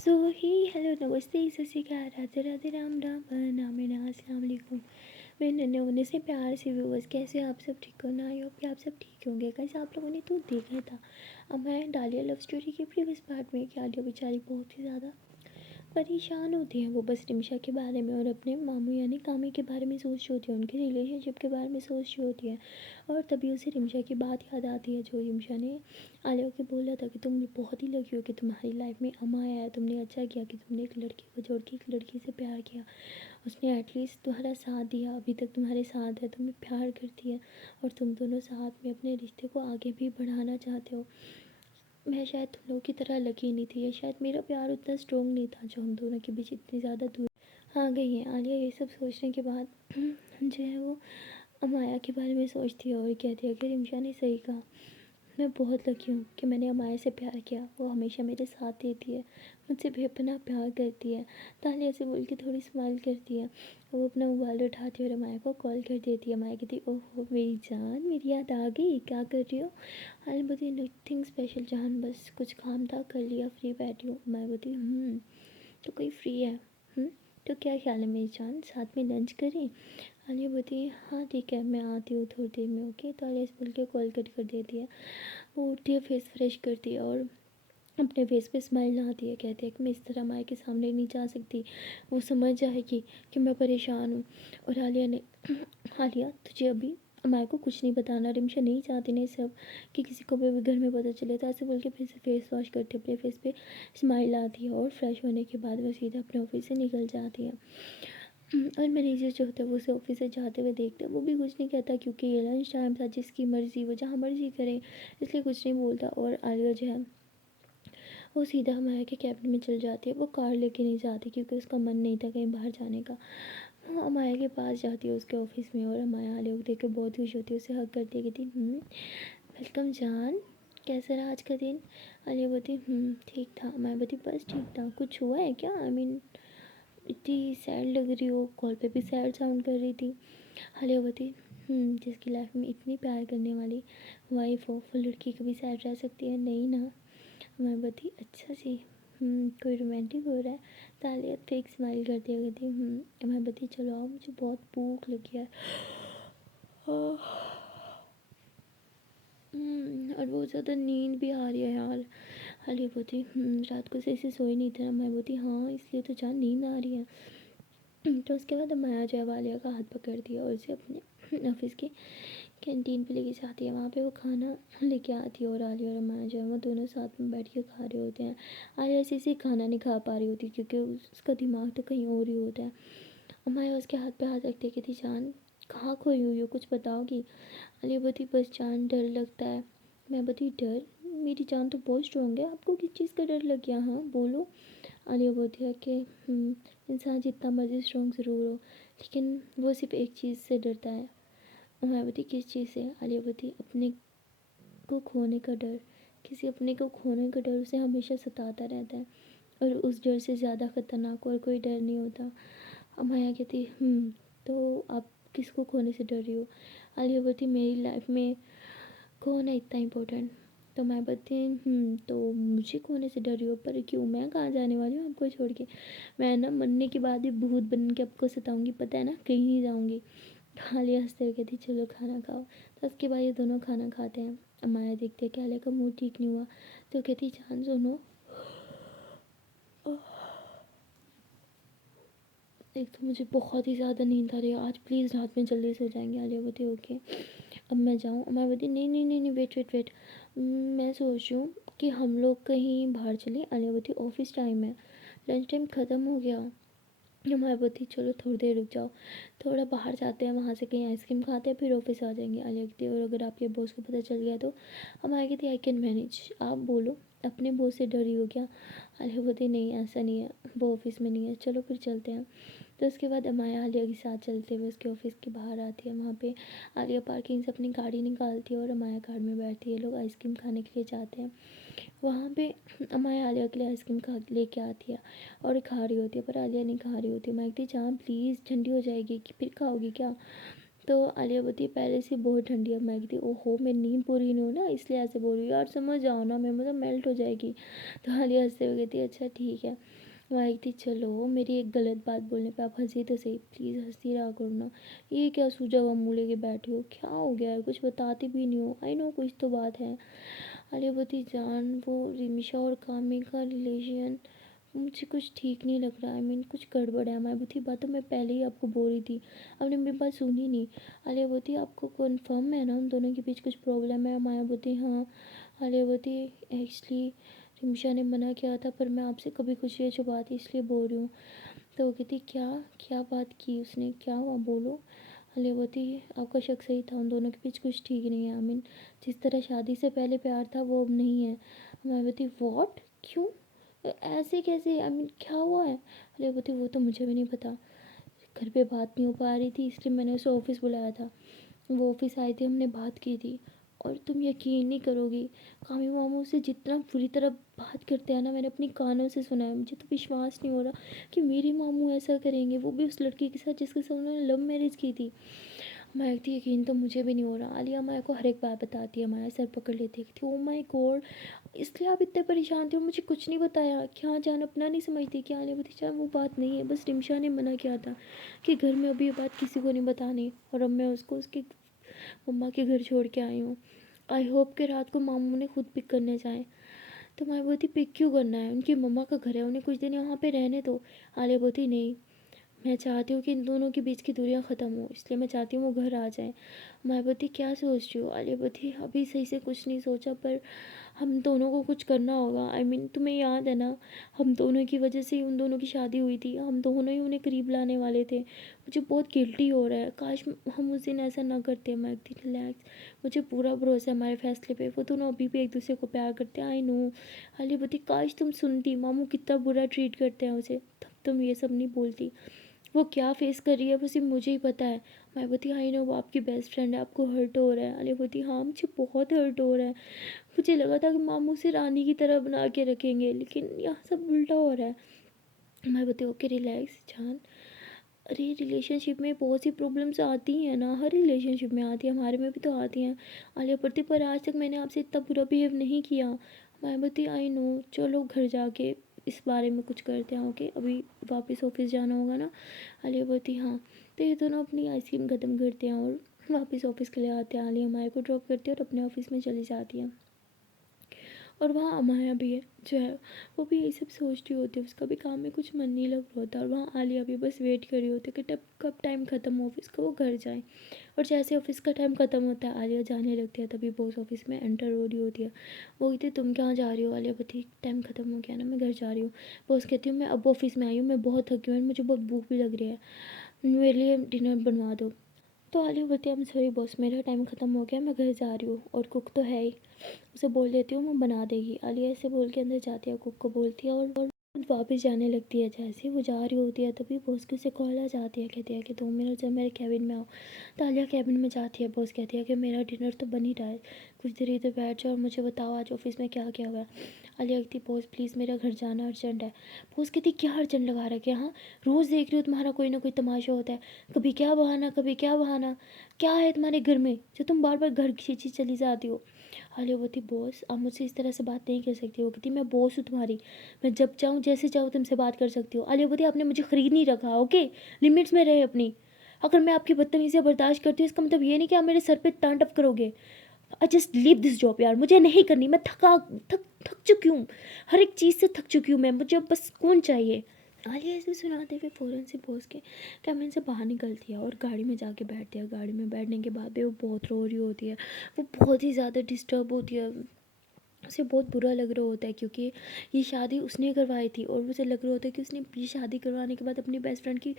सो ही hello नमस्ते सत श्री अकाल राधे राधे राम राम नाम अस्सलाम वालेकुम मेरे नन्हे होने से प्यार से व्यूवर्स, कैसे आप सब ठीक हो ना। आई होप कि आप सब ठीक होंगे। कैसे आप लोगों ने तो देखा था अब मैं डालिया लव स्टोरी के प्रीवियस पार्ट में कि आलिया बेचारी बहुत ही ज़्यादा परेशान होती हैं। वो बस रिमशा के बारे में और अपने मामू यानी कामी के बारे में सोच रही होती है, उनके रिलेशनशिप के बारे में सोच रही होती है। और तभी उसे रिमशा की बात याद आती है जो रिमशा ने आलिया को बोला था कि तुम बहुत ही लकी हो कि तुम्हारी लाइफ में अम्मा आया है। तुमने अच्छा किया कि तुमने एक लड़की को छोड़ के एक लड़की से प्यार किया। उसने एटलीस्ट तुम्हारा साथ दिया, अभी तक तुम्हारे साथ है, तुम्हें प्यार करती है और तुम दोनों साथ में अपने रिश्ते को आगे भी बढ़ाना चाहते हो। मैं शायद तुम लोगों की तरह लकी नहीं थी, या शायद मेरा प्यार उतना स्ट्रॉन्ग नहीं था जो हम दोनों के बीच इतनी ज़्यादा दूर आ गई है। आलिया ये सब सोचने के बाद जो है वो अमाया के बारे में सोचती है और कहती है कि रिमशा ने सही कहा, मैं बहुत लकी हूँ कि मैंने अमाया से प्यार किया। वो हमेशा मेरे साथ देती है, मुझसे बेपनाह प्यार करती है। तालिया से बोल के थोड़ी स्माइल करती है। वो अपना मोबाइल उठाती है और अमाया को कॉल कर देती है। अमाया कहती है ओहो मेरी जान, मेरी याद आ गई, क्या कर रही हो। अरे बोलती नथिंग स्पेशल जान, बस कुछ काम था कर लिया, फ्री बैठी हूँ। मैं बोलती तो कोई फ्री है। तो क्या ख्याल है मेरी जान, साथ में लंच करें। आलिया बोलती है हाँ ठीक है, मैं आती हूँ थोड़ी देर में। ओके, तो आलिया इस बोल के कॉल कट कर देती है। वो उठती है, फेस फ्रेश करती है और अपने फेस पे स्माइल लाती है। कहती है कि मैं इस तरह माए के सामने नहीं जा सकती, वो समझ जाएगी कि मैं परेशान हूँ। और आलिया ने आलिया तुझे अभी माए को कुछ नहीं बताना, रिमशा नहीं चाहती नहीं सब कि किसी को भी घर में पता चले। तो ऐसे बोल के फिर से फेस वॉश करती है, अपने फेस पे स्माइल आती है और फ्रेश होने के बाद वो सीधा अपने ऑफिस से निकल जाती है। और मैनेजर जो होता है वो उसे ऑफिस से जाते हुए देखते हैं। वो भी कुछ नहीं कहता क्योंकि ये लंच टाइम था, जिसकी मर्ज़ी वो जहाँ मर्ज़ी करे, इसलिए कुछ नहीं बोलता। और आलिया जो है वो सीधा माया के कैबिन में चल जाती है। वो कार लेके नहीं जाती क्योंकि उसका मन नहीं था कहीं बाहर जाने का। वो अमाया के पास जाती है उसके ऑफिस में और अमाया आलिया को देख के बहुत खुश होती है, उसे हक करती है, कहती वेलकम जान, कैसा रहा आज का दिन। आलिया बोलती ठीक था। अमाया बोलती बस ठीक था, कुछ हुआ है क्या। आई मीन इतनी सैड लग रही हो, कॉल पे भी सैड साउंड कर रही थी। आलिया बोलती जिसकी लाइफ में इतनी प्यार करने वाली वाइफ हो वो लड़की कभी सैड रह सकती है, नहीं ना। मैं बोलती अच्छा जी, कोई रोमांटिक हो रहा है। तालिया फेक स्माइल करती है, कहती मैं बोलती चलो आओ, मुझे बहुत भूख लगी है। और बहुत ज़्यादा नींद भी आ रही है यार। आलिया बोलती रात को से ऐसे सोई नहीं था। मैं बोलती हाँ इसलिए तो जान नींद आ रही है। तो उसके बाद माया जो है आलिया का हाथ पकड़ दिया और उसे अपने ऑफिस की कैंटीन पे लेके जाती है। वहाँ पे वो खाना लेके आती है और आलिया और माया जो है वो दोनों साथ में बैठ के खा रहे होते हैं। आलिया ऐसे ही खाना नहीं खा पा रही होती क्योंकि उसका दिमाग तो कहीं और ही होता है। और माया उसके हाथ पे हाथ रखते कहती जान कहाँ खोई हुई हो, कुछ बताओगी। आलिया बोलती बस जान डर लगता है। मैं बोलती डर, मेरी जान तो बहुत स्ट्रॉन्ग है, आपको किस चीज़ का डर लग गया, हाँ बोलो। आलिया बोलती है कि इंसान जितना मर्जी स्ट्रॉन्ग ज़रूर हो लेकिन वो सिर्फ एक चीज़ से डरता है। मायावती किस चीज़ से। आलियावती अपने को खोने का डर। किसी अपने को खोने का डर उसे हमेशा सताता रहता है और उस डर से ज़्यादा ख़तरनाक और कोई डर नहीं होता। अब माया कहती तो आप किसको खोने से डर रही हो। आलियावती मेरी लाइफ में कौन है इतना इम्पोर्टेंट। तो मैं बताती तो मुझे खोने से डर रही हो, पर क्यों, मैं कहाँ जाने वाली हूँ आपको छोड़ के। मैं ना मरने के बाद भी भूत बन के आपको सताऊंगी, पता है ना, कहीं नहीं जाऊँगी। आलिया हंसते हुए कहती चलो खाना खाओ। तो उसके बाद ये दोनों खाना खाते हैं। अमाया देखते हैं कि आलिया का मूड ठीक नहीं हुआ तो कहती जान सुनो, एक तो मुझे बहुत ही ज़्यादा नींद आ रही है, आज प्लीज़ रात में जल्दी सो जाएंगे। आलिया बोलती ओके अब मैं जाऊँ। अमाया बोलती नहीं नहीं नहीं नहीं वेट वेट वेट, मैं सोच रही हूँ कि हम लोग कहीं बाहर चलें। आलिया बोलती ऑफिस टाइम है, लंच टाइम ख़त्म हो गया। मैं बोलती चलो थोड़ी देर रुक जाओ, थोड़ा बाहर जाते हैं, वहाँ से कहीं आइसक्रीम खाते हैं, फिर ऑफिस आ जाएंगे। आलिया कहती और अगर आपके बॉस को पता चल गया तो। हमारी कहती आई कैन मैनेज, आप बोलो अपने बॉस से डरी हो क्या। आलिया बोलती नहीं ऐसा नहीं है, वो ऑफिस में नहीं है, चलो फिर चलते हैं। तो उसके बाद अमाया आलिया के साथ चलते हुए उसके ऑफिस के बाहर आती है। वहाँ पे आलिया पार्किंग से अपनी गाड़ी निकालती है और अमाया कार में बैठती है। लोग आइसक्रीम खाने के लिए जाते हैं। वहाँ पे अमाया आलिया के लिए आइसक्रीम खा लेके आती है और खा रही होती है, पर आलिया नहीं खा रही होती। मैं कहती जहाँ प्लीज़ ठंडी हो जाएगी कि फिर खाओगी क्या। तो आलिया बोलती पहले से बहुत ठंडी है। मैं कहती ओहो मेरी नींद पूरी नहीं हो ना इसलिए ऐसे बोल रही हूँ यार, समझ जाओ ना, मैं मतलब मेल्ट हो जाएगी। तो आलिया हंसते हुए कहती अच्छा ठीक है। मैं कहती चलो मेरी एक गलत बात बोलने पे आप हंसी तो सही, प्लीज़ हंसती रहा करो ना, ये क्या सूझा हुआ मुँह लेके बैठी हो, क्या हो गया है, कुछ बताती भी नहीं हो, आई नो कुछ तो बात है। आलिया बोलती जान वो रिमिशा और कामी का रिलेशन मुझे कुछ ठीक नहीं लग रहा, आई मीन कुछ गड़बड़ है। मैं बोलती बात तो मैं पहले ही आपको बोल रही थी, आपने मेरी बात सुनी नहीं। आलिया बोलती आपको कन्फर्म है ना उन दोनों के बीच कुछ प्रॉब्लम है। माया बोलती हाँ। आलिया बोलती एक्चुअली रिमिशा ने मना किया था पर मैं आपसे कभी कुछ ये छुपाती इसलिए बोल रही हूँ। तो वो कहती क्या क्या बात की उसने, क्या हुआ बोलो। आलिया बोलती आपका शक सही था, उन दोनों के बीच कुछ ठीक नहीं है, आई मीन जिस तरह शादी से पहले प्यार था वो अब नहीं है। मैं बोलती वॉट, क्यों, ऐसे कैसे, आई मीन क्या हुआ है। अरे बोलती वो तो मुझे भी नहीं पता, घर पे बात नहीं हो पा रही थी इसलिए मैंने उसे ऑफिस बुलाया था, वो ऑफिस आई थी हमने बात की थी। और तुम यकीन नहीं करोगी, कामी मामू से जितना बुरी तरह बात करते हैं ना मैंने अपनी कानों से सुना है, मुझे तो विश्वास नहीं हो रहा कि मेरे मामू ऐसा करेंगे, वो भी उस लड़की के साथ जिसके साथ उन्होंने लव मैरिज की थी। माया की यकीन तो मुझे भी नहीं हो रहा। आलिया माया को हर एक बात बताती है, माया सर पकड़ लेती है, ओ माय गॉड इसलिए आप इतने परेशान थे और मुझे कुछ नहीं बताया, क्या जान अपना नहीं समझती क्या। आलिया बोलती चाहे वो बात नहीं है, बस रिमशा ने मना किया था कि घर में अभी ये बात किसी को नहीं बतानी, और अब मैं उसको उसके मम्मा के घर छोड़ के आई हूँ। आई होप कि रात को मामू ने खुद पिक करने जाए। तो मैं बोलती पिक क्यों करना है, उनकी मम्मा का घर है, उन्हें कुछ दिन यहाँ पे रहने दो। आलिया बोलती नहीं, मैं चाहती हूँ कि इन दोनों के बीच की दूरियां ख़त्म हो, इसलिए मैं चाहती हूँ वो घर आ जाए। मायावती क्या सोच रही हो। आलियावती अभी सही से कुछ नहीं सोचा पर हम दोनों को कुछ करना होगा। आई मीन तुम्हें याद है ना, हम दोनों की वजह से ही उन दोनों की शादी हुई थी, हम दोनों ही उन्हें करीब लाने वाले थे। मुझे बहुत गिल्टी हो रहा है, काश हम उस दिन ऐसा ना करते। मैं एक दिन रिलैक्स, मुझे पूरा भरोसा है हमारे फैसले पे, वो दोनों अभी भी एक दूसरे को प्यार करते हैं। आई नो आलियावती काश तुम सुनती मामू कितना बुरा ट्रीट करते हैं उसे, तब तुम ये सब नहीं बोलती। वो क्या फेस कर रही है वो सिर्फ मुझे ही पता है। मायावती आई नो वो आपकी बेस्ट फ्रेंड है, आपको हर्ट हो रहा है। आलियावती हाँ मुझे बहुत हर्ट हो रहा है, मुझे लगा था कि मामू से रानी की तरह बना के रखेंगे लेकिन यहाँ सब उल्टा हो रहा है। मायावती ओके रिलैक्स जान, अरे रिलेशनशिप में बहुत सी प्रॉब्लम्स आती हैं ना, हर रिलेशनशिप में आती है, हमारे में भी तो आती हैं। आलियावती पर आज तक मैंने आपसे इतना बुरा बिहेव नहीं किया। मायावती आई नो, चलो घर जाके इस बारे में कुछ करते हैं ओके, अभी वापस ऑफिस जाना होगा ना। आलियावती हाँ। तो ये दोनों अपनी आइसक्रीम ख़त्म करते हैं और वापस ऑफिस के लिए आते हैं। आलिया माया को ड्रॉप करती है और अपने ऑफिस में चली जाती है। और वहाँ अमाया भी है जो है, वो भी यही सब सोच रही होती है, उसका भी काम में कुछ मन नहीं लग रहा होता। और वहाँ आलिया भी बस वेट कर रही होती है कि तब कब टाइम ख़त्म हो ऑफिस का, वो घर जाए। और जैसे ऑफिस का टाइम ख़त्म होता है आलिया जाने लगती है, तभी बॉस ऑफिस में एंटर हो रही होती है। वो कहती है तुम कहाँ जा रही हो। आलिया बोलती टाइम ख़त्म हो गया ना, मैं घर जा रही हूँ। बॉस कहती हूँ मैं अब ऑफिस में आई हूँ, मैं बहुत थकी हूँ, मुझे बहुत भूख भी लग रही है, मेरे लिए डिनर बनवा दो। तो आलिया बोलती है सॉरी बॉस मेरा टाइम ख़त्म हो गया, मैं घर जा रही हूँ, और कुक तो है ही, उसे बोल देती हूँ वो बना देगी। आलिया ऐसे बोल के अंदर जाती है, कुक को बोलती है और वापस जाने लगती है। जैसे वो जा रही होती है तभी बॉस की उसे कॉल आ जाती है, कहती है कि 2 मिनट जब मेरे कैबिन में आओ। तो आलिया कैबिन में जाती है, बॉस कहती है कि मेरा डिनर तो बन ही रहा है, कुछ देर इधर बैठ जाओ और मुझे बताओ आज ऑफिस में क्या क्या हुआ है। आलिया कहती बॉस प्लीज़ मेरा घर जाना अर्जेंट है। बॉस कहती क्या अर्जेंट लगा रखे, हाँ रोज़ देख रही हो तुम्हारा कोई ना कोई तमाशा होता है, कभी क्या बहाना कभी क्या बहाना, क्या है तुम्हारे घर में जो तुम बार बार घर खींची चली जाती हो। आलिया बोलती बॉस आप मुझसे इस तरह से बात नहीं कर सकती। वो कहती मैं बॉस हूँ तुम्हारी, मैं जब चाहूँ जैसे चाहूँ तुमसे बात कर सकती हो। आलिया बोलती आपने मुझे खरीद नहीं रखा ओके, लिमिट्स में रहे अपनी। अगर मैं आपकी बदतमीज़ी बर्दाश्त करती हूँ इसका मतलब ये नहीं कि आप मेरे सर पे तांडव करोगे। I just leave this job यार, मुझे नहीं करनी, मैं थक थक चुकी हूँ, हर एक चीज़ से थक चुकी हूँ मैं, मुझे अब बस सुकून चाहिए। आलिया ऐसे सुनाते हुए फ़ौरन से बॉस के कैबिन से बाहर निकलती है और गाड़ी में जाके बैठती है। गाड़ी में बैठने के बाद भी वो बहुत रो रही होती है, वो बहुत ही ज़्यादा डिस्टर्ब होती है, उसे बहुत बुरा लग रहा होता है क्योंकि ये शादी उसने करवाई थी और उसे लग रहा होता है कि उसने ये शादी करवाने के बाद अपनी बेस्ट फ्रेंड की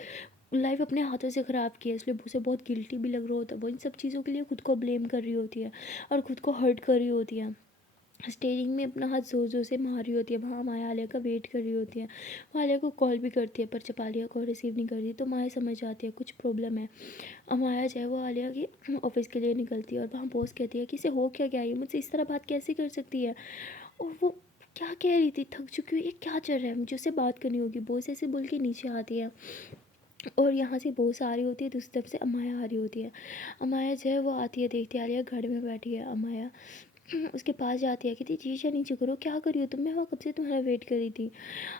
लाइफ अपने हाथों से ख़राब की है, इसलिए उसे बहुत गिल्टी भी लग रहा होता है। वो इन सब चीज़ों के लिए खुद को ब्लेम कर रही होती है और खुद को हर्ट कर रही होती है। स्टेयरिंग में अपना हाथ ज़ोर ज़ोर से मार रही होती है, वहाँ माया आलिया का वेट कर रही होती है। वो आलिया को कॉल भी करती है पर जब आलिया को रिसीव नहीं करती तो माया समझ जाती है कुछ प्रॉब्लम है। अब माया जो है वो आलिया की ऑफिस के लिए निकलती है और वहाँ बॉस कहती है कि इसे हो क्या गया, ये मुझसे इस तरह बात कैसे कर सकती है। और वो क्या कह रही थी, थक चुकी हुई, ये क्या चल रहा है, मुझे उससे बात करनी होगी। बॉस ऐसे बोल के नीचे आती है اور یہاں سے بہت آ رہی ہوتی ہے، دوسری طرف سے امایا آ رہی ہوتی ہے. امایا جو ہے وہ آتی ہے، دیکھتی ہے عالیہ گھر میں بیٹھی ہے. امایا اس کے پاس جاتی ہے، کہتی شیشہ نیچے کرو، کیا کری ہو تم؟ میں وہاں کب سے تمہارا ویٹ کر رہی تھی.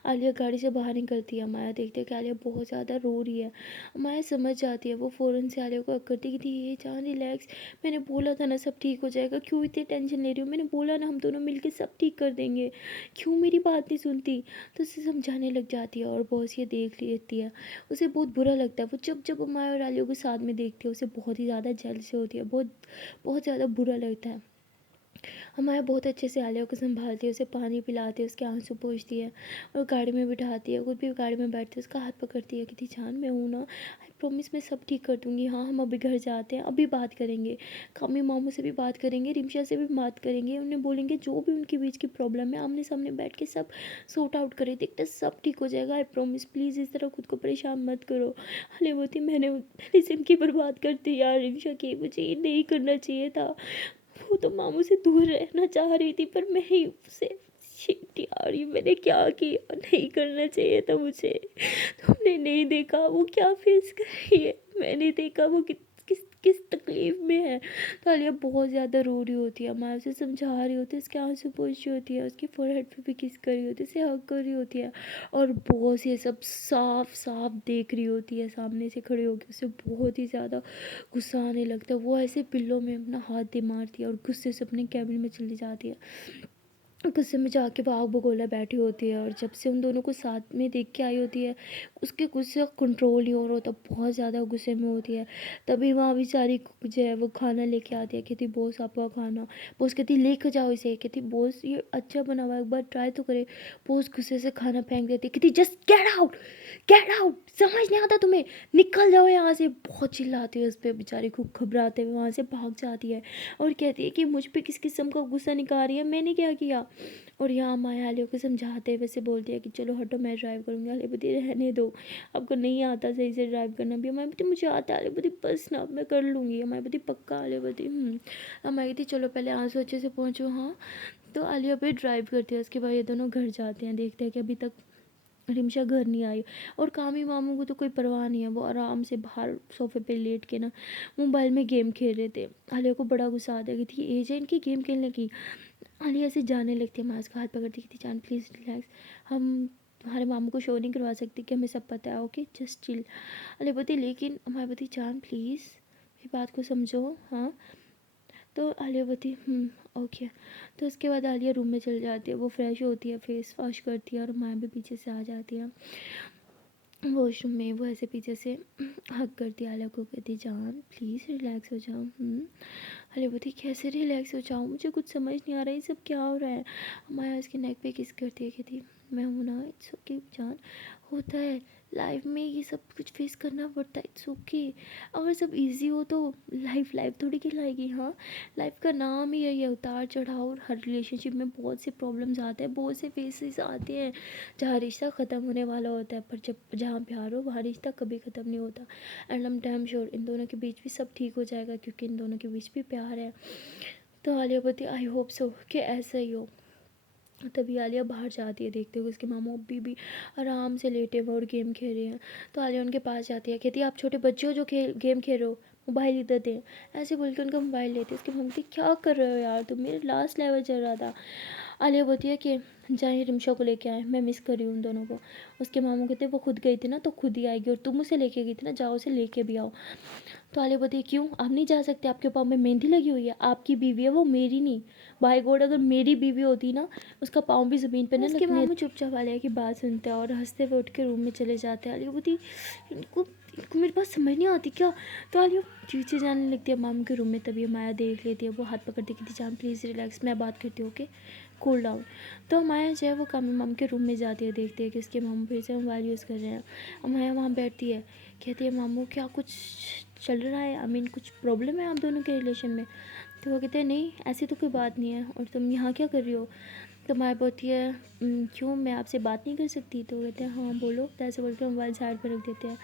عالیہ گاڑی سے باہر نکلتی ہے. امایا دیکھتے ہے کہ عالیہ بہت زیادہ رو رہی ہے. امایا سمجھ جاتی ہے، وہ فوراً سے عالیہ کو کرتی کہ یہ جان ریلیکس، میں نے بولا تھا نا سب ٹھیک ہو جائے گا، کیوں اتنی ٹینشن لے رہی ہوں؟ میں نے بولا نا ہم دونوں مل کے سب ٹھیک کر دیں گے، کیوں میری بات نہیں سنتی؟ تو اسے سمجھانے لگ جاتی ہے اور بہت یہ دیکھ لیتی ہے. اسے بہت برا لگتا ہے. وہ جب امایا اور عالیہ کو ساتھ میں دیکھتی ہے اسے بہت ہی زیادہ جیلسی ہوتی ہے، بہت زیادہ برا لگتا ہے. ہمارا بہت اچھے سے عالیہ کو سنبھالتی ہے، اسے پانی پلاتی ہے، اس کے آنسو پوچھتی ہے اور گاڑی میں بٹھاتی ہے. خود بھی گاڑی میں بیٹھتی ہے، اس کا ہاتھ پکڑتی ہے کہ جان میں ہوں نا، آئی پرومس میں سب ٹھیک کر دوں گی. ہاں ہم ابھی گھر جاتے ہیں، ابھی بات کریں گے، کامی ماموں سے بھی بات کریں گے، رمشا سے بھی بات کریں گے، انہیں بولیں گے جو بھی ان کے بیچ کی پرابلم ہے آمنے سامنے بیٹھ کے سب سورٹ آؤٹ کریں، دیکھتے سب ٹھیک ہو جائے گا. آئی پرومس، پلیز اس طرح خود کو پریشان مت کرو. ہلے ہوتی میں نے زندگی برباد کر دی یار رمشا کی، مجھے یہ نہیں کرنا چاہیے تھا. وہ تو ماموں سے دور رہنا چاہ رہی تھی، پر میں ہی اسے شٹ یار، یہ میں نے کیا کیا؟ نہیں کرنا چاہیے تھا مجھے. تم نے نہیں دیکھا وہ کیا فیس کر رہی ہے، میں نے دیکھا وہ کس تکلیف میں ہے. تو عالیہ بہت زیادہ رو رہی ہوتی ہے. ماں اسے سمجھا رہی ہوتی ہے، اس کے آنسو پوچھ رہی ہوتی ہے، اس کی فور ہیڈ پہ بھی کس کر رہی ہوتی ہے، اسے ہگ کر رہی ہوتی ہے اور بہت سے سب صاف دیکھ رہی ہوتی ہے سامنے سے کھڑی ہو کے. اسے بہت ہی زیادہ غصہ آنے لگتا ہے. وہ ایسے پلوں میں اپنا ہاتھ دے مارتی ہے اور غصے سے اپنے کیبن میں چلی جاتی ہے. غصے میں جا کے باغ بگولا بیٹھی ہوتی ہے اور جب سے ان دونوں کو ساتھ میں دیکھ کے آئی ہوتی ہے اس کے غصے کا کنٹرول نہیں ہو رہا ہوتا، بہت زیادہ غصے میں ہوتی ہے. تبھی وہاں بیچاری جو ہے وہ کھانا لے کے آتی ہے، کہتی بوس آپ کا کھانا. بوس کہتی لے کے جاؤ اسے، کہتی بوس یہ اچھا بنا ہوا ہے، ایک بار ٹرائی تو کرے. بوس غصے سے کھانا پھینک دیتی، کہتی جسٹ گیٹ آؤٹ، سمجھ نہیں آتا تمہیں، نکل جاؤ یہاں سے. بہت چلاتی ہے اس پہ، بیچاری کو گھبراتے ہوئے وہاں سے بھاگ جاتی ہے اور کہتی ہے کہ مجھ پہ کس قسم کا غصہ نکال رہی ہے، میں نے کیا کیا. اور یہاں مایا عالیہ کو سمجھاتے ہوئے سے بولتی ہے کہ چلو ہٹو میں ڈرائیو کروں گی. عالیہ بولتی رہنے دو، آپ کو نہیں آتا صحیح سے ڈرائیو کرنا. بھی ہماری بولتی مجھے آتا ہے. عالیہ بولتی بس نا میں کر لوں گی. ہماری بولتی پکا؟ عالیہ بولتی ہماری کہتی چلو پہلے آنسو اچھے سے پہنچو. ہاں تو عالیہ پہ ڈرائیو کرتی ہے. اس کے بعد یہ دونوں گھر جاتے ہیں. دیکھتے ہیں کہ ابھی تک رمشا گھر نہیں آئی اور کامی ماموں کو تو کوئی پرواہ نہیں ہے، وہ آرام سے باہر صوفے پہ لیٹ کے نا موبائل میں گیم کھیل رہے تھے. عالیہ کو بڑا غصہ آتا ہے کہ تھی ایج ہے ان کی گیم کھیلنے کی. عالیہ سے جانے لگتی ہے، ماں اس کا ہاتھ پکڑتی کہ جان پلیز ریلیکس، ہم تمہارے ماموں کو شو نہیں کروا سکتے کہ ہمیں سب پتہ ہے، اوکے جسٹ چل. عالیہ بولتی لیکن ہماری بولتی جان پلیز میری بات کو سمجھو. ہاں تو عالیہ بولتی اوکے. تو اس کے بعد عالیہ روم میں چل جاتی ہے، وہ فریش ہوتی ہے، فیس واش کرتی ہے اور ماں بھی پیچھے سے آ جاتی ہے واش روم میں. وہ ایسے پیچھے سے ہگ کرتی ہے عالیہ کو، کہتی جان پلیز ریلیکس ہو جاؤ. عالیہ بولتی کیسے ریلیکس ہو جاؤں، مجھے کچھ سمجھ نہیں آ رہا ہے یہ سب کیا ہو رہا ہے. مایا اس کے نیک پہ کس کرتی ہے، کہتی میں ہوں نا، اٹس اوکے جان، ہوتا ہے لائف میں یہ سب کچھ فیس کرنا پڑتا ہے، اٹس اوکے. اگر سب ایزی ہو تو لائف تھوڑی کھلائے گی. ہاں لائف کا نام ہی یہی ہے اتار چڑھاؤ، اور ہر ریلیشن شپ میں بہت سے پرابلمز آتے ہیں، بہت سے فیسز آتے ہیں جہاں رشتہ ختم ہونے والا ہوتا ہے، پر جہاں پیار ہو وہاں رشتہ کبھی ختم نہیں ہوتا. اینڈ ایم ڈیم شیور ان دونوں کے بیچ بھی سب ٹھیک ہو جائے گا، کیونکہ ان دونوں کے بیچ بھی پیار ہے. تو عالیہ بولتی آئی ہوپ سو کہ ایسا ہی ہو. تبھی عالیہ باہر جاتی ہے، دیکھتے ہوئے اس کے ماموں ابھی بھی آرام سے لیٹے ہوئے اور گیم کھیل رہے ہیں. تو عالیہ ان کے پاس جاتی ہے، کہتی ہے آپ چھوٹے بچے ہو جو گیم کھیل رہے ہو، موبائل ادھر دیں. ایسے بول کے ان کا موبائل لیتے. اس کی ماں بولتی کیا کر رہے ہو یار تم، میرے لاسٹ لیول چل رہا تھا. عالیہ بولتی ہے کہ جائیں رمشا کو لے کے آئیں، میں مس کر رہی ہوں ان دونوں کو. اس کے ماموں کہتے ہیں وہ خود گئی تھی نا تو خود ہی آئے گی، اور تم اسے لے کے گئی تھی نا، جاؤ اسے لے کے بھی آؤ. تو عالیہ بولتی ہے کیوں آپ نہیں جا سکتے، آپ کے پاؤں میں مہندی لگی ہوئی ہے، آپ کی بیوی ہے وہ، میری نہیں. بائی گوڈ اگر میری بیوی ہوتی نا اس کا پاؤں بھی زمین پہ نہ لگنے. اس کے ماموں چپ چاپ عالیہ کی بات سنتے ہیں اور ہنستے ہوئے اٹھ کے روم میں چلے جاتے ہیں. عالیہ بولتی ان کو میری بات سمجھ نہیں آتی کیا. تو عالیہ پیچھے جانے لگتی ہے ماموں کے روم میں. تبھی مایا دیکھ لیتی ہے، وہ ہاتھ پکڑتی کہ جان پلیز ریلیکس، میں بات کرتی ہوں اوکے کول ڈاؤن. تو مایا جو ہے وہ کامی مام کے روم میں جاتی ہے، دیکھتے ہے کہ اس کے ماموں پھر سے موبائل یوز کر رہے ہیں. مایا وہاں بیٹھتی ہے، کہتی ہے ماموں کیا کچھ چل رہا ہے، کچھ پرابلم ہے آپ دونوں کے ریلیشن میں. تو وہ کہتے ہیں نہیں ایسی تو کوئی بات نہیں ہے، اور تم یہاں کیا کر رہی ہو. تو مایا بولتی ہے کیوں میں آپ سے بات نہیں کر سکتی. تو وہ کہتے ہیں ہاں بولو. تو ایسے بول کے موبائل سائڈ پہ رکھ دیتے ہیں.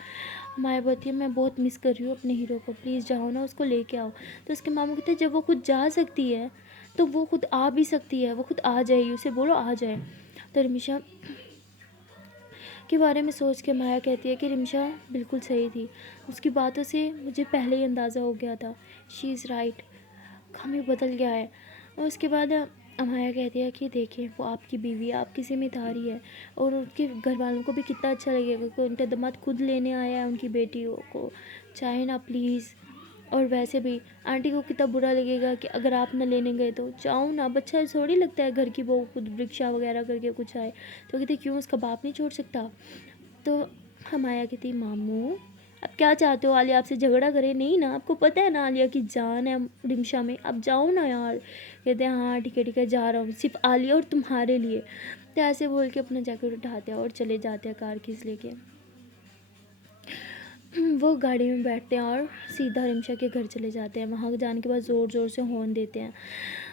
مایا بولتی ہے میں بہت مس کر رہی ہوں اپنے ہیرو کو، پلیز جاؤ نا اس کو لے کے آؤ. تو اس کے ماموں کہتے ہیں جب وہ خود جا سکتی ہے تو وہ خود آ بھی سکتی ہے، وہ خود آ جائے گی، اسے بولو آ جائے. تو رمیشا کے بارے میں سوچ کے مایا کہتی ہے کہ رمشا بالکل صحیح تھی، اس کی باتوں سے مجھے پہلے ہی اندازہ ہو گیا تھا، شی از رائٹ، کامی بدل گیا ہے۔ اور اس کے بعد مایا کہتی ہے کہ دیکھیں وہ آپ کی بیوی ہے، آپ کی ذمہ داری ہے، اور ان کے گھر والوں کو بھی کتنا اچھا لگے گا کہ ان کا داماد خود لینے آیا ہے ان کی بیٹیوں کو، چاہے نا پلیز۔ اور ویسے بھی آنٹی کو کتنا برا لگے گا کہ اگر آپ نہ لینے گئے تو جاؤ نا، بچہ تھوڑی لگتا ہے گھر کی بہو خود رکشا وغیرہ کر کے کچھ آئے، تو کہتے کیوں اس کا باپ نہیں چھوڑ سکتا؟ تو ہمایا کہتی ماموں اب کیا چاہتے ہو عالیہ آپ سے جھگڑا کرے؟ نہیں نا، آپ کو پتہ ہے نا عالیہ کی جان ہے رمشا میں، اب جاؤ نا یار۔ کہتے ہیں ہاں ٹھیک ہے جا رہا ہوں، صرف عالیہ اور تمہارے لیے۔ تو ایسے بول کے اپنا جیکٹ اٹھاتے ہیں اور چلے جاتے ہیں کار کھینچ لے کے۔ وہ گاڑی میں بیٹھتے ہیں اور سیدھا رمشا کے گھر چلے جاتے ہیں۔ وہاں جانے کے بعد زور زور سے ہارن دیتے ہیں،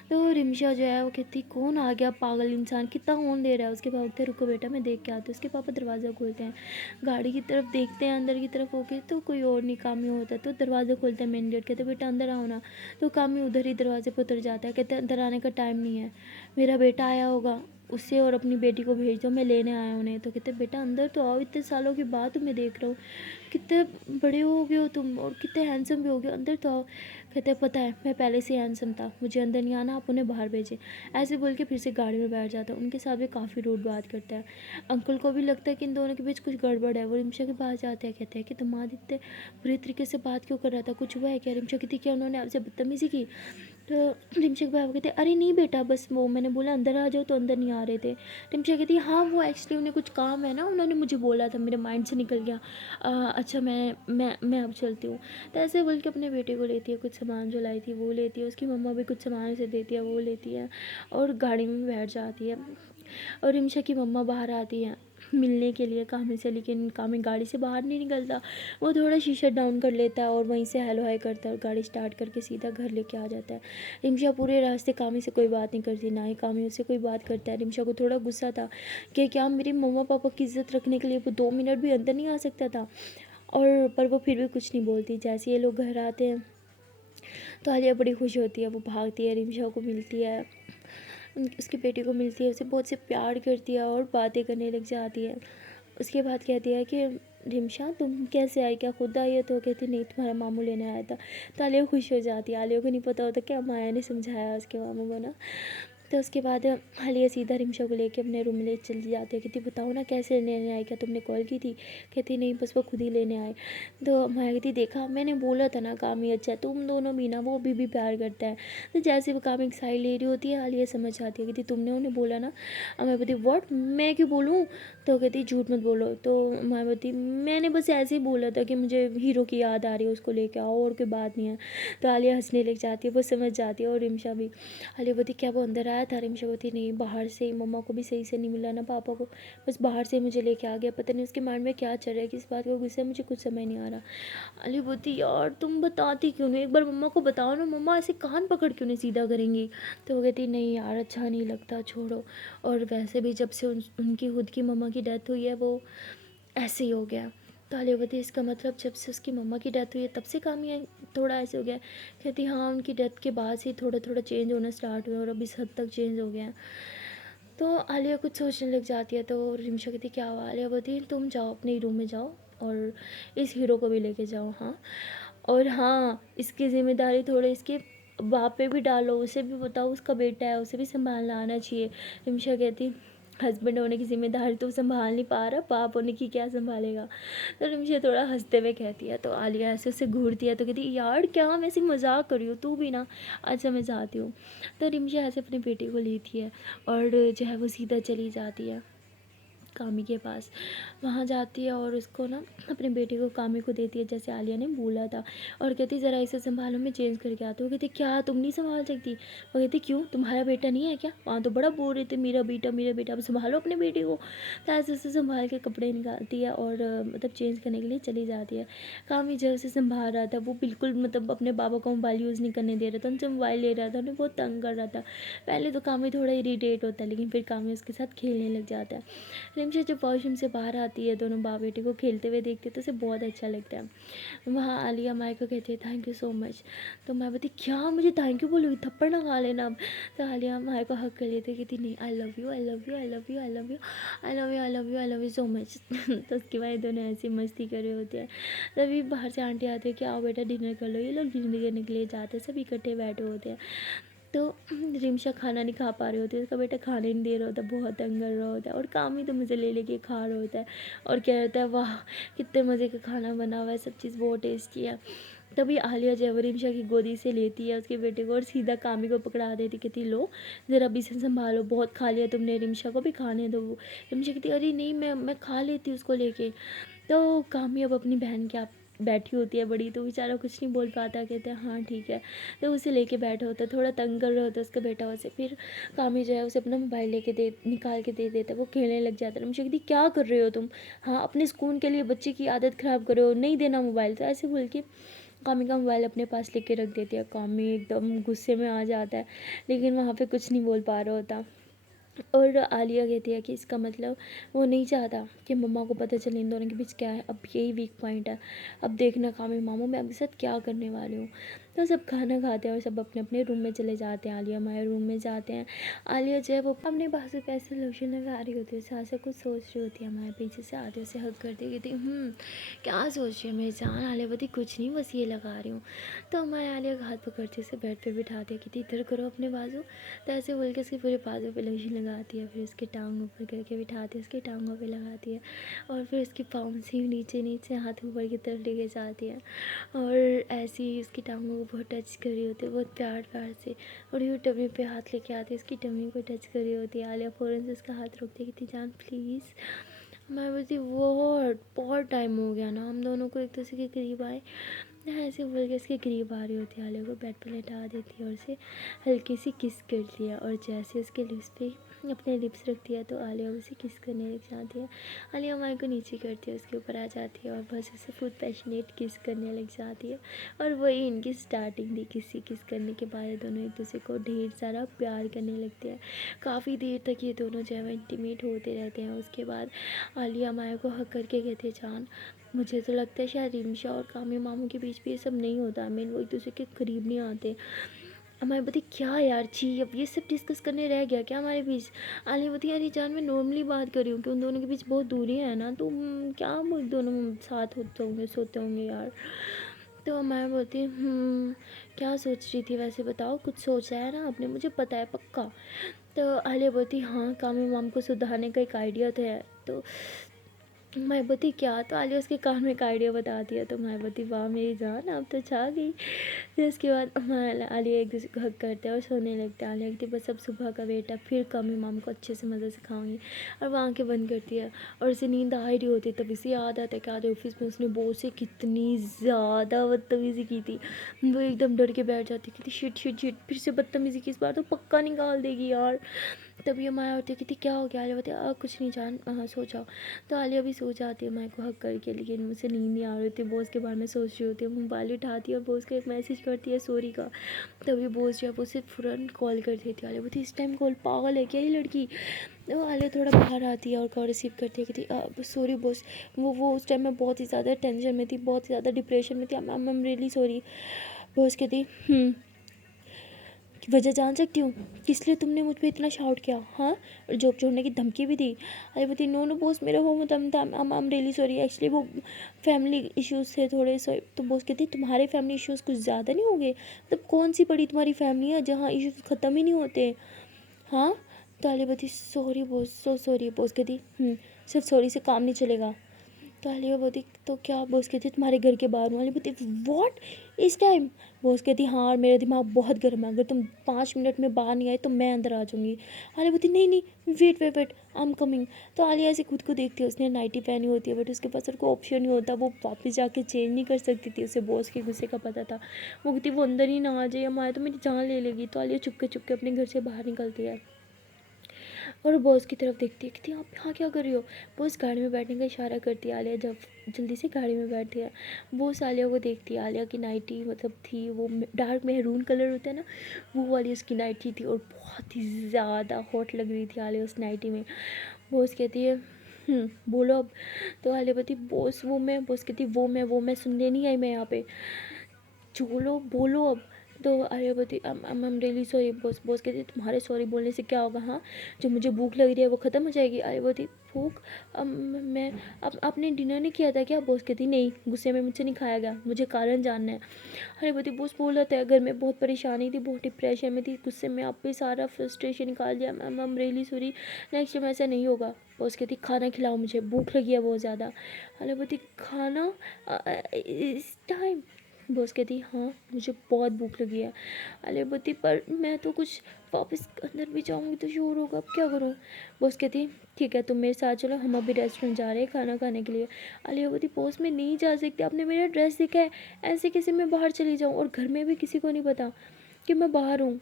تو رمشا جو ہے وہ کہتی کون آ گیا پاگل انسان، کتنا ہارن دے رہا ہے۔ اس کے بعد کہتے رکو بیٹا میں دیکھ کے آتے۔ اس کے پاپا دروازہ کھولتے ہیں، گاڑی کی طرف دیکھتے ہیں اندر کی طرف ہو کے تو کوئی اور نہیں کامی ہوتا، تو دروازہ کھولتے ہیں مین گیٹ، کہتے بیٹا اندر آؤ نا، تو کامی ادھر ہی دروازے پہ اتر جاتا ہے، کہتے ہیں اندر آنے کا ٹائم نہیں ہے، میرا بیٹا آیا ہوگا، اسے اور اپنی بیٹی کو بھیج دو، میں لینے آیا انہیں۔ تو کہتے بیٹا اندر تو آؤ، اتنے سالوں کے بعد تمہیں دیکھ رہا ہوں، کتنے بڑے ہو گئے ہو تم اور کتنے ہینڈسم بھی ہو گئے، اندر تو آؤ۔ کہتے ہیں پتہ ہے میں پہلے سے ہینڈسم تھا، مجھے اندر نہیں آنا، آپ انہیں باہر بھیجیں۔ ایسے بول کے پھر سے گاڑی میں بیٹھ جاتا ہے، ان کے ساتھ بھی کافی روڈ بات کرتا ہے۔ انکل کو بھی لگتا ہے کہ ان دونوں کے بیچ کچھ گڑبڑ ہے، وہ رمشا کے پاس جاتے ہیں، کہتے ہیں کہ داماد اتنے بری طریقے سے بات کیوں کر رہا تھا، کچھ ہوا ہے کیا؟ رمشا کہتی کیا انہوں نے آپ سے بدتمیزی کی؟ تو رمشا کے بھائی کہتے ہیں ارے نہیں بیٹا بس وہ میں نے بولا اندر آ جاؤ تو اندر نہیں آ رہے تھے۔ رمشا کہتی ہاں وہ ایکچولی انہیں کچھ کام ہے نا، انہوں نے مجھے بولا تھا، میرے مائنڈ سے نکل گیا، اچھا میں اب چلتی ہوں۔ تو ایسے بول کے اپنے بیٹے کو لیتی ہے، کچھ سامان جو لائی تھی وہ لیتی ہے، اس کی مما بھی کچھ سامان اسے دیتی ہے وہ لیتی ہے، اور گاڑی میں بیٹھ جاتی ہے۔ اور رمشا کی مما باہر آتی ہیں ملنے کے لیے کامی سے، لیکن کامی گاڑی سے باہر نہیں نکلتا، وہ تھوڑا شیشہ ڈاؤن کر لیتا ہے اور وہیں سے ہیلو ہائی کرتا ہے اور گاڑی سٹارٹ کر کے سیدھا گھر لے کے آ جاتا ہے۔ رمشا پورے راستے کامی سے کوئی بات نہیں کرتی، نہ ہی کامی اس سے کوئی بات کرتا ہے۔ رمشا کو تھوڑا غصہ تھا کہ کیا میری مما پاپا کی عزت رکھنے کے لیے وہ 2 منٹ بھی اندر نہیں آ سکتا تھا، اور پر وہ پھر بھی کچھ نہیں بولتی۔ جیسے یہ لوگ گھر آتے ہیں تو عالیہ بڑی خوش ہوتی ہے، وہ بھاگتی ہے رمشا کو ملتی ہے، اس کی بیٹی کو ملتی ہے، اسے بہت سے پیار کرتی ہے اور باتیں کرنے لگ جاتی ہے۔ اس کے بعد کہتی ہے کہ رمشا تم کیسے آئی، کیا خود آئی ہے؟ تو کہتی نہیں تمہارا ماموں لینے آیا تھا۔ تو عالیہ خوش ہو جاتی ہے، عالیہ کو نہیں پتہ ہوتا کیا مایا نے سمجھایا اس کے ماموں کو نا۔ تو اس کے بعد عالیہ سیدھا رمشا کو لے کے اپنے روم لے چلی جاتی ہے، کہتی بتاؤ نا کیسے لینے آئی، کیا تم نے کال کی تھی؟ کہتی نہیں بس وہ خود ہی لینے آئے۔ تو مایا کہتی دیکھا میں نے بولا تھا نا کامی اچھا ہے، تم دونوں بھی نا، وہ بھی پیار کرتا ہے۔ تو جیسے وہ کامی کی سائڈ لے رہی ہوتی ہے عالیہ سمجھ آتی ہے، کہتی تم نے انہیں بولا نا؟ میں بولتی واٹ، میں کیوں بولوں؟ تو کہتی جھوٹ مت بولو۔ تو میں بولتی میں نے بس ایسے ہی بولا تھا کہ مجھے ہیرو کی یاد آ رہی ہے، اس کو لے کے آؤ اور کوئی بات نہیں ہے۔ تو عالیہ ہنسنے لگ جاتی ہے، وہ سمجھ جاتی ہے، اور رمشا بھی۔ عالیہ بولتی کیا وہ اندر آیا تھا؟ رمشا بولتی نہیں باہر سے ہی، مما کو بھی صحیح سے نہیں ملا نا پاپا کو، بس باہر سے مجھے لے کے آ گیا، پتہ نہیں اس کے مائنڈ میں کیا چل رہا ہے، کس بات کا غصہ ہے، مجھے کچھ سمجھ نہیں آ رہا۔ عالیہ بولتی یار تم بتاتی کیوں نہیں، ایک بار مما کو بتاؤ نا، مما ایسے کان پکڑ کیوں نہیں سیدھا کریں گی؟ تو وہ کہتی نہیں یار اچھا نہیں لگتا، چھوڑو، اور ویسے بھی جب سے ان کی خود کی مما کی ڈیتھ ہوئی ہے وہ ایسے ہی ہو گیا۔ تو عالیہ بولتی اس کا مطلب جب سے اس کی مما کی ڈیتھ ہوئی ہے تب سے کامی ہے تھوڑا ایسے ہو گیا؟ کہتی ہاں ان کی ڈیتھ کے بعد سے تھوڑا تھوڑا چینج ہونا سٹارٹ ہوا اور اب اس حد تک چینج ہو گیا ہے۔ تو عالیہ کچھ سوچنے لگ جاتی ہے، تو رمشا کہتی کیا ہوا؟ عالیہ بولتی تم جاؤ اپنے روم میں جاؤ اور اس ہیرو کو بھی لے کے جاؤ، ہاں اور ہاں اس کی ذمہ داری تھوڑے اس کے باپ پہ بھی ڈالو، اسے بھی بتاؤ اس کا بیٹا ہے، اسے بھی سنبھالنا آنا چاہیے۔ رمشا کہتی ہسبینڈ ہونے کی ذمہ داری تو سنبھال نہیں پا رہا، باپ ہونے کی کیا سنبھالے گا؟ تو رمشا تھوڑا ہنستے ہوئے کہتی ہے، تو عالیہ ایسے اسے گھورتی ہے، تو کہتی یار کیا میں ایسے مذاق کر رہی ہوں، تو بھی نا اچھا میں جاتی ہوں۔ تو رمشا ایسے اپنے بیٹے کو لیتی ہے اور جو ہے وہ سیدھا چلی جاتی ہے کامی کے پاس، وہاں جاتی ہے اور اس کو نا اپنے بیٹے کو کامی کو دیتی ہے جیسے عالیہ نے بولا تھا، اور کہتی ذرا اسے سنبھالو میں چینج کر کے آتی ہوں۔ وہ کہتی کیا تم نہیں سنبھال سکتی؟ وہ کہتی کیوں تمہارا بیٹا نہیں ہے کیا؟ وہاں تو بڑا بول رہے تھے میرا بیٹا، اب سنبھالو اپنے بیٹے کو۔ تو ایسے اسے سنبھال کے کپڑے نکالتی ہے اور مطلب چینج کرنے کے لیے چلی جاتی ہے۔ کامی جو اسے سنبھال رہا تھا وہ بالکل مطلب اپنے بابا کو موبائل یوز نہیں کرنے دے رہا تھا، ان سے موبائل لے رہا تھا، انہیں بہت تنگ کر رہا تھا۔ پہلے تو کامی تھوڑا اریٹیٹ ہوتا ہے لیکن پھر کامی اس کے ساتھ کھیلنے لگ جاتا ہے۔ रिमशा जब वॉशरूम से बाहर आती है, दोनों बाप बेटे को खेलते हुए देखते हैं तो उसे बहुत अच्छा लगता है। वहाँ आलिया माई को कहती है थैंक यू सो मच। तो मैं बोलती क्या मुझे थैंक यू बोलोगी, थप्पड़ ना खा लेना अब। तो आलिया माई को हक कर लेती है, कहती नहीं I love you I love you I love you I love you I love you I love you I love you so much. तो उसके बाद दोनों ऐसी मस्ती कर रहे होते हैं। तभी बाहर से आंटी आती है कि आओ बेटा डिनर कर लो। ये लोग डिनर करने के लिए जाते हैं, सब इकट्ठे बैठे होते हैं। तो रिमशा खाना नहीं खा पा रही होती है, उसका बेटा खाने नहीं दे रहा होता, बहुत तंग कर रहा होता है। और काम ही तो मुझे ले लेके खा रहा होता है और कह रहा है वाह कितने मज़े का खाना बना हुआ है, सब चीज़ बहुत टेस्टी है। तभी आलिया जो है वो रिमशा की गोदी से लेती है उसके बेटे को और सीधा कामी को पकड़ा देती, कहती लो ज़रा अभी से संभालो, बहुत खा लिया तुमने, रिमशा को भी खाने दो। रिमशा कहती अरे नहीं मैं खा लेती उसको लेके। तो कामी अब अपनी बहन के आप बैठी होती है बड़ी, तो बेचारा कुछ नहीं बोल पाता, कहते हैं हाँ ठीक है। तो उसे लेके बैठा होता है, थोड़ा तंग कर रहा होता है उसका बेटा उसे। फिर कामी जो है उसे अपना मोबाइल लेके निकाल के दे देता है, वो खेलने लग जाता है। मुझे कहती क्या कर रहे हो तुम, हाँ अपने सुकून के लिए बच्चे की आदत ख़राब करो, नहीं देना मोबाइल। तो ऐसे बोल के कामी का मोबाइल अपने पास लेके रख देती है। कामी एकदम गुस्से में आ जाता है, लेकिन वहाँ पे कुछ नहीं बोल पा रहा होता। और आलिया कहती है कि इसका मतलब वो नहीं चाहता कि मम्मा को पता चले इन दोनों के बीच क्या है। अब यही वीक पॉइंट है, अब देखना कामी मामू मैं आपके साथ क्या करने वाली हूँ। तो सब खाना खाते हैं और सब अपने अपने रूम में चले जाते हैं। आलिया माया रूम में जाते हैं। आलिया जो है वो अपने बाजू पे ऐसे लोशन लगा रही होती है, ऐसा कुछ सोच रही होती है। माया पीछे से आती है, उसे हक करती कहती क्या सोच रही है मेरी जान। आलिया बोलती कुछ नहीं बस ये लगा रही हूँ। तो माया आलिया का हाथ पकड़ती उसे बेड पे बिठाती है, कहती इधर करो अपने बाजू। तो ऐसे बोल के उसके पूरे बाजू पे लोशन लगाती है, फिर उसकी टांग ऊपर करके बिठाती है, उसकी टांगों पे लगाती है और फिर उसकी पाँव से नीचे नीचे हाथ ऊपर की तरफ लेके जाती है और ऐसे ही उसकी टांगों को बहुत टच कर रही होती है, बहुत प्यार प्यार से। और ये टमी पे हाथ लेके आती है, उसकी टमी को टच कर रही होती है। आलिया फ़ौरन से उसका हाथ रोकती है, कहती जान प्लीज़। मैं बोलती बहुत टाइम हो गया ना हम दोनों को एक दूसरे के करीब आए। ऐसे बोल के उसके करीब आ रही होती है, आलिया को बेड पर लेटा देती है और उसे हल्की सी किस करती है। और जैसे उसके लिप्स पे अपने लिप्स रखती है तो आलिया उसे किस करने लग जाती है। आलिया माई को नीचे करती है, उसके ऊपर आ जाती है और बस उसे फुल पैशनेट किस करने लग जाती है। और वही इनकी स्टार्टिंग थी, किस करने के बाद दोनों एक दूसरे को ढेर सारा प्यार करने लगते हैं। काफ़ी देर तक ये दोनों जो है इंटीमेट होते रहते हैं। उसके बाद आलिया माया को हक करके कहते जान मुझे तो लगता है शायद रिमशा और कामी मामू के बीच भी ये सब नहीं होता, मीन वो एक दूसरे के करीब नहीं आते। हमारे बती क्या यार छी अब ये सब डिस्कस करने रह गया क्या हमारे बीच। आलिया बती अरे जान मैं नॉर्मली बात कर रही हूँ कि उन दोनों के बीच बहुत दूरी है ना, तो क्या वो दोनों साथ होते होंगे सोते होंगे यार। तो मैं बोलती क्या सोच रही थी वैसे बताओ, कुछ सोचा है ना आपने, मुझे पता है पक्का। तो आलिया बोलती हाँ कामी माम को सुधारने का एक आइडिया तो है। तो मायावती क्या, तो आलिया उसके कान में एक आइडिया बता दिया। तो मायावती वाह मेरी जान आप तो छा गई। फिर उसके बाद हमारा आलिया एक दूसरे को हक करते हैं और सोने लगते हैं। आलिया कहती बस अब सुबह का वेट है, फिर कामी माम को अच्छे से मज़े से खाऊंगी। और वो आँखें बंद करती है और उसे नींद आ ही रही होती है। तब इसे याद आता है कि आज ऑफिस में उसने बॉस से कितनी ज़्यादा बदतमीज़ी की थी। वो एकदम डर के बैठ जाती है, कहती शिट फिर से बदतमीज़ी की, इस बार तो पक्का निकाल देगी यार। तभी माया होती है, कहती क्या हो गया। आलिया बोलती कुछ नहीं जान, हाँ सो जाओ। तो आलिया भी सो जाती है माया को हक करके, लेकिन मुझे नींद नहीं आ रही होती, बॉस के बारे में सोच रही होती है। मोबाइल उठाती है और बॉस को एक मैसेज करती है सॉरी का। तभी बॉस जो है वो सिर्फ फ़ौरन कॉल कर देती है। आलिया बोलती इस टाइम कॉल, पागल है क्या ये लड़की। तो आलिया थोड़ा बाहर आती है और कॉल रिसीव करती है, कहती सॉरी बॉस, वो उस टाइम मैं बहुत ही ज़्यादा टेंशन में थी, बहुत ही ज़्यादा डिप्रेशन में थी, I am really sorry. Boss कहती वजह जान सकती हूँ किस लिए तुमने मुझ पर इतना शाउट किया, हाँ और जॉब छोड़ने की धमकी भी दी। अरे बती नो बॉस मेरा वो मतलब था, I am really sorry, actually वो फैमिली इश्यूज़ थे थोड़े से। तो बॉस कहती तुम्हारे फैमिली इश्यूज़ कुछ ज़्यादा नहीं होंगे, मतलब कौन सी बड़ी तुम्हारी फैमिली है जहाँ इश्यूज़ ख़त्म ही नहीं होते, हाँ। तो आलिया बती sorry boss, so sorry. Boss कहती सिर्फ सॉरी से काम नहीं चलेगा। तो आलिया बोलती तो क्या। बॉस कहती तुम्हारे घर के बाहर हूँ। आलिया बोलती व्हाट इस टाइम। बॉस कहती हाँ और मेरा दिमाग बहुत गर्म है, अगर तुम 5 मिनट में बाहर नहीं आए तो मैं अंदर आ जाऊँगी। आलिया बोलती नहीं वेट आई एम कमिंग। तो आलिया ऐसे खुद को देखती है, उसने नाइटी पहनी होती है बट उसके पास और कोई ऑप्शन नहीं होता, वो वापस जाके चेंज नहीं कर सकती थी, उसे बॉस के गुस्से का पता था। वो कहती वो अंदर ही ना आ जाए, हमारे तो मेरी जान ले लेगी। तो आलिया चुपके अपने घर से बाहर निकलती है और बॉस की तरफ देखती है, कहती आप यहाँ क्या कर रही हो। बॉस गाड़ी में बैठने का इशारा करती है। आलिया जब जल्दी से गाड़ी में बैठती है, बॉस आलिया को देखती है। आलिया की नाइटी मतलब थी वो डार्क मेहरून कलर होता है ना, वो वाली उसकी नाइटी थी और बहुत ही ज़्यादा हॉट लग रही थी आलिया उस नाइटी में। बॉस कहती है बोलो अब। तो आलिया बोलती बॉस वो मैं, बॉस कहती वो मैं सुनने नहीं आई मैं यहाँ पे, बोलो बोलो अब। तो आलिया बोलती I am really sorry boss. Boss कहती तुम्हारे सॉरी बोलने से क्या होगा, हाँ जो मुझे भूख लग रही है वो ख़त्म हो जाएगी। आलिया बोलती भूख, मैं आपने डिनर नहीं किया था क्या? बॉस कहती नहीं, गुस्से में मुझसे नहीं खाया गया, मुझे कारण जानना है। अरे बोलती बॉस बोला था घर में बहुत परेशानी थी, बहुत डिप्रेशन में थी, गुस्से में आप पे सारा फ्रस्ट्रेशन निकाल दिया। Ma'am I am really sorry, next time ऐसा नहीं होगा। बॉस कहती खाना खिलाओ मुझे, भूख लगी है बहुत ज़्यादा। अरे बोलती खाना इस टाइम? बॉस कहती हाँ मुझे बहुत भूख लगी है। अरे बोलती पर मैं तो कुछ वापस अंदर भी जाऊँगी तो शोर होगा, अब क्या करूँ? बॉस कहती ठीक है तुम मेरे साथ चलो, हम अभी रेस्टोरेंट जा रहे हैं खाना खाने के लिए। अलिया बोलती बॉस मैं नहीं जा सकती, आपने मेरा ड्रेस देखा है, ऐसे कैसे मैं बाहर चली जाऊँ, और घर में भी किसी को नहीं पता कि मैं बाहर हूँ।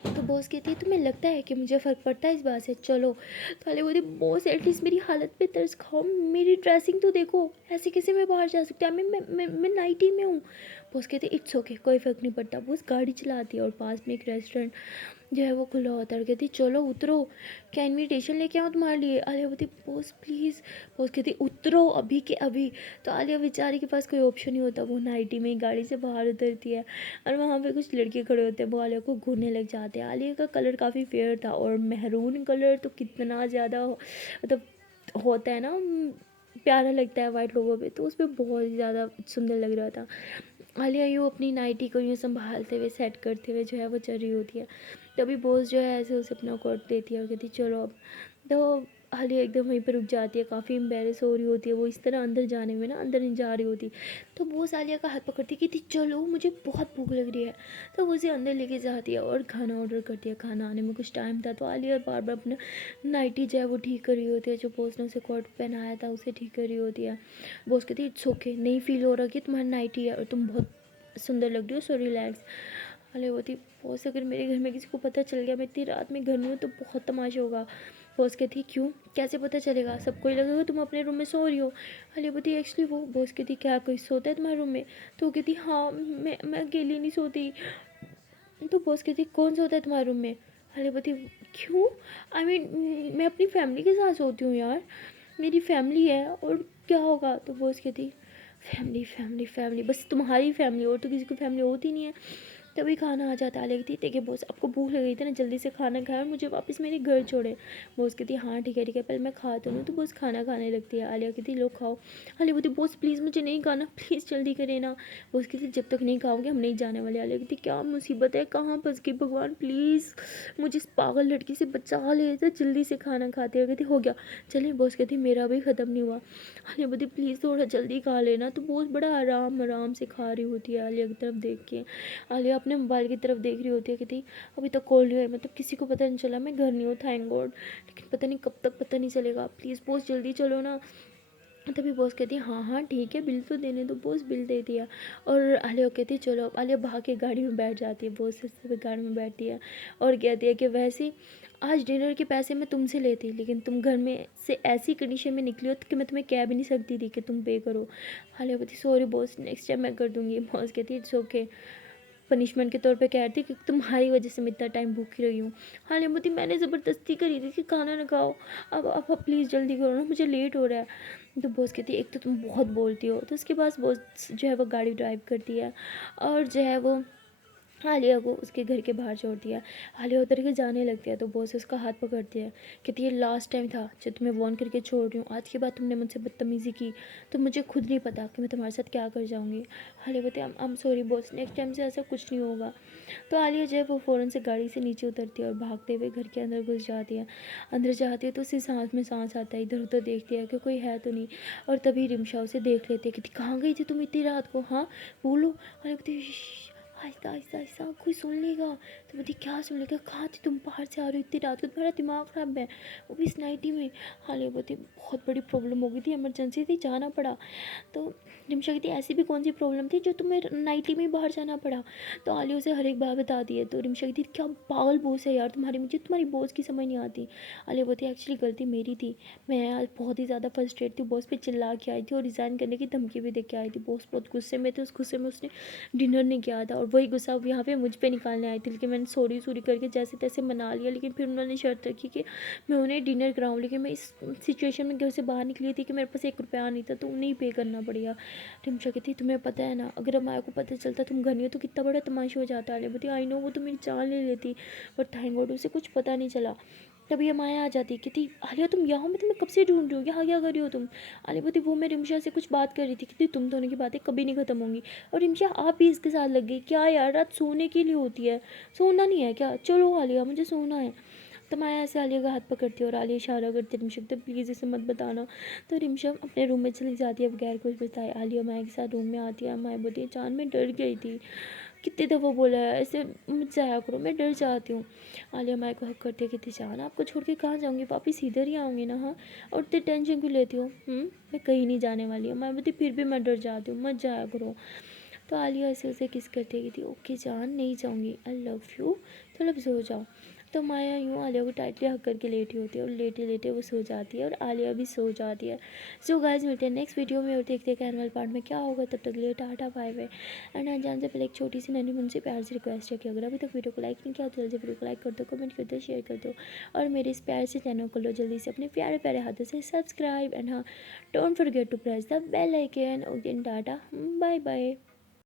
तो बॉस कहती है तुम्हें लगता है कि मुझे फ़र्क पड़ता है इस बात से, चलो। तो अलिया बोलती बॉस एटलीस्ट मेरी हालत पे तरस खाओ, मेरी ड्रेसिंग तो देखो, ऐसे कैसे मैं बाहर जा सकती हूँ, मैं नाइटी में हूँ। बॉस कहते इट्स ओके कोई फ़र्क नहीं पड़ता। बॉस गाड़ी चलाती है और पास में एक रेस्टोरेंट जो है वो खुला होता है, और कहती चलो उतरो, क्या इनविटेशन लेके आऊँ तुम्हारे लिए? आलिया बोलती बॉस प्लीज़। बॉस कहती उतरो अभी के अभी। तो आलिया बेचारी के पास कोई ऑप्शन नहीं होता, वो नाइटी में गाड़ी से बाहर उतरती है, और वहाँ पे कुछ लड़के खड़े होते हैं, वो आलिया को घूरने लग जाते हैं। आलिया का कलर काफ़ी फेयर था, और मेहरून कलर तो कितना ज़्यादा मतलब होता है ना, प्यारा लगता है वाइट लोगों पे, तो उस पर बहुत ज़्यादा सुंदर लग रहा था। आलिया यूँ अपनी नाइटी को यूँ संभालते हुए सेट करते हुए जो है वो चल रही होती है, तभी बॉस जो है ऐसे उसे अपना कोट देती है और कहती चलो अब। तो आलिया एकदम वहीं पर रुक जाती है, काफ़ी एम्बेरस हो रही होती है वो, इस तरह अंदर जाने में ना अंदर नहीं जा रही होती। तो बॉस आलिया का हाथ पकड़ती कहती चलो मुझे बहुत भूख लग रही है। तो वो उसे अंदर लेके जाती है और खाना ऑर्डर करती है। खाना आने में कुछ टाइम था, तो आलिया बार बार अपना नाइटी जो है वो ठीक कर रही होती है, जो बॉस ने उसे कोट पहनाया था उसे ठीक कर रही होती है। बॉस कहती इट्स ओके, नहीं फील हो रहा कि तुम्हारी नाइटी है और तुम बहुत सुंदर लग रही हो, सो रिलैक्स। अरे होती बॉस अगर मेरे घर में किसी को पता चल गया मैं इतनी रात में घर में हूँ तो बहुत तमाशा होगा। बॉस कहती क्यों, कैसे पता चलेगा? सबको ही लगेगा तुम अपने रूम में सो रही हो। अली बोलती एक्चुअली वो। बॉस कहती क्या कोई सोता है तुम्हारे रूम में? तो वो कहती हाँ मैं अकेली नहीं सोती। तो बॉस कहती कौन सोता है तुम्हारे रूम में? अली बोलती क्यों, आई मीन मैं अपनी फैमिली के साथ सोती हूँ यार, मेरी फैमिली है और क्या होगा? तो बॉस कहती फैमिली फैमिली फैमिली बस तुम्हारी फैमिली, और तो किसी की फैमिली होती नहीं है। तभी खाना आ जाता है। आलिया कहती देखिए बॉस आपको भूख लग रही थी ना, जल्दी से खाना खाया और मुझे वापस मेरे घर छोड़े। बॉस कहती हाँ ठीक है पहले मैं खा तो लूँ। तो बॉस खाना खाने लगती है। आलिया कहती लो खाओ। आलिया बोलती बॉस प्लीज़ मुझे नहीं खाना, प्लीज़ जल्दी करे ना। बॉस कहती जब तक नहीं खाओगे हम नहीं जाने वाले। आलिया कहती क्या मुसीबत है, कहाँ फंस गई, भगवान प्लीज़ मुझे इस पागल लड़की से बचा ले। तो जल्दी से खाना खाते हुए कहती हो गया चलिए। बॉस कहती मेरा भी ख़त्म नहीं हुआ। आलिया बोलती प्लीज़ थोड़ा जल्दी खा लेना। तो बॉस बड़ा आराम आराम से खा रही होती है आलिया की तरफ देख के। आलिया अपने मोबाइल की तरफ देख रही होती है, कहती अभी तक कॉल नहीं हुआ, मतलब किसी को पता नहीं चला, मैं घर नहीं हूँ थैंक गॉड, लेकिन पता नहीं कब तक पता नहीं चलेगा, प्लीज़ बॉस जल्दी चलो ना। तभी बॉस कहती है हाँ ठीक है बिल तो देने दो। बॉस बिल दे दिया और आलिया कहती है चलो। आलिया भाग के गाड़ी में बैठ जाती है, बॉस से गाड़ी में बैठती है और कहती है कि वैसे आज डिनर के पैसे मैं तुमसे लेती, लेकिन तुम घर में से ऐसी कंडीशन में निकली हो कि मैं तुम्हें कह भी नहीं सकती थी कि तुम पे करो। आलिया कहती सॉरी बॉस नेक्स्ट टाइम मैं कर दूँगी। बॉस कहती इट्स ओके, पनिशमेंट के तौर पे कह रही थी कि तुम्हारी वजह से मैं इतना टाइम भूखी रही हूँ। हाँ लेमती मैंने ज़बरदस्ती करी थी कि खाना ना खाओ, अब प्लीज़ जल्दी करो ना मुझे लेट हो रहा है। तो बॉस कहती है एक तो तुम बहुत बोलती हो। तो उसके बाद बॉस जो है वो गाड़ी ड्राइव करती है और जो है वो आलिया को उसके घर के बाहर छोड़ दिया। आलिया उतर के जाने लगती है तो बॉस उसका हाथ पकड़ती है, कहती ये लास्ट टाइम था जो तुम्हें वॉर्न करके छोड़ रही हूँ, आज के बाद तुमने मुझसे बदतमीज़ी की तो मुझे खुद नहीं पता कि मैं तुम्हारे साथ क्या कर जाऊँगी। आलिया बोलती I am sorry boss, next time से ऐसा कुछ नहीं होगा। तो आलिया जो है वो फ़ौरन से गाड़ी से नीचे उतरती है और भागते हुए घर के अंदर घुस जाती है। अंदर जाती है तो उसी सांस में सांस आता है, इधर उधर देखती है कि कोई है तो नहीं, और तभी रिमशा उसे देख लेती है, कहती कहाँ गई थी तुम इतनी रात को, हाँ बोलो। आलिया कहती आहिस्ता आहिस्ता आहिस्ता कोई सुन लेगा। तो बोलती क्या सुन लेगा, कहाँ थी तुम, बाहर से आ रही हो इतनी रात को, तुम्हारा दिमाग ख़राब है, वो भी इस नाइटी में। हालिया बोलती बहुत बड़ी प्रॉब्लम हो गई थी, इमरजेंसी थी, जाना पड़ा। तो रिमशा कहती ऐसी भी कौन सी प्रॉब्लम थी जो तुम्हें नाइटी में बाहर जाना पड़ा। तो आलिया उसे हर एक बात बता दी है। तो रिमशा कहती क्या पागल बॉस है यार तुम्हारी, मुझे तुम्हारी बॉस की समझ नहीं आती। आलिया बोलती एक्चुअली गलती मेरी थी, मैं आज बहुत ही ज़्यादा फ्रस्ट्रेट थी, बॉस पे चिल्ला के आई थी और रिज़ाइन करने की धमकी भी दे के आई थी। बॉस बहुत गुस्से में थे, उस गुस्से में उसने डिनर नहीं किया था और वही गुस्सा अब यहाँ पे मुझ पे निकालने आई थी, लेकिन मैंने सॉरी करके जैसे तैसे मना लिया। लेकिन फिर उन्होंने शर्त रखी कि मैं उन्हें डिनर कराऊँ, लेकिन मैं इस सिचुएशन में घर से बाहर निकली थी कि मेरे पास 1 रुपया नहीं था, तो उन्हें ही पे करना पड़ेगा। रिमशा कहती तुम्हें पता है ना, अगर हमारे को पता चलता तुम घर नहीं हो तो कितना बड़ा तमाशा हो जाता। आलिया बोलती आई नो, वो तो मेरी जान ले लेती, बट थैंक गॉड उसे कुछ पता नहीं चला। तभी माया आ जाती, कहती आलिया तुम यहाँ, मैं तुम्हें कब से ढूंढ रही हूँ, यहाँ क्या कर रही हो तुम। आलिया बोलती वो मैं रिमशा से कुछ बात कर रही थी, कहती तुम दोनों की बातें कभी नहीं ख़त्म होंगी, और रिमशा आप भी इसके साथ लग गई क्या यार, रात सोने के लिए होती है, सोना नहीं है क्या, चलो आलिया मुझे सोना है। तो माया ऐसे आलिया का हाथ पकड़ती है और आलिया इशारा करती है रिमशा तो प्लीज़ इसे मत बताना। तो रिमशा अपने रूम में चली जाती है बगैर कुछ बताए। आलिया माया के साथ रूम में आती है। माया बोलती है जान मैं डर गई थी, कितनी दफ़ा बोला है ऐसे मत जाया करो, मैं डर जाती हूँ। आलिया माया को हक करती है, कहती जान आपको छोड़ के कहाँ जाऊँगी, वापिस इधर ही आऊँगी ना। हाँ और इतनी टेंशन क्यों लेती हो, मैं कहीं नहीं जाने वाली हूँ। माया बोलती फिर भी मैं डर जाती हूँ, मत जाया करो। तो आलिया ऐसे उसे किस करती है, कहती ओके जान नहीं जाऊँगी, आई लव यू, चलो अब सो जाओ। तो माया यूँ आलिया को टाइटली हक करके लेटी होती है और लेटे लेटे वो सो जाती है और आलिया भी सो जाती है। सो गाइस मिलते हैं नेक्स्ट वीडियो में और देखते हैं कि एनुअल पार्ट में क्या होगा। तब तक के लिए टाटा बाय बाय। एंड जान से पहले एक छोटी सी नन्ही मुझसे प्यार से रिक्वेस्ट है कि अगर अभी तक वीडियो को लाइक नहीं किया तो जल्दी वीडियो को लाइक कर दो, कमेंट कर दो, शेयर कर दो और मेरे इस प्यार से चैनल को लो जल्दी से अपने प्यारे प्यारे हाथों से सब्सक्राइब। एंड हाँ don't forget to press the bell icon. Okay tata bye bye.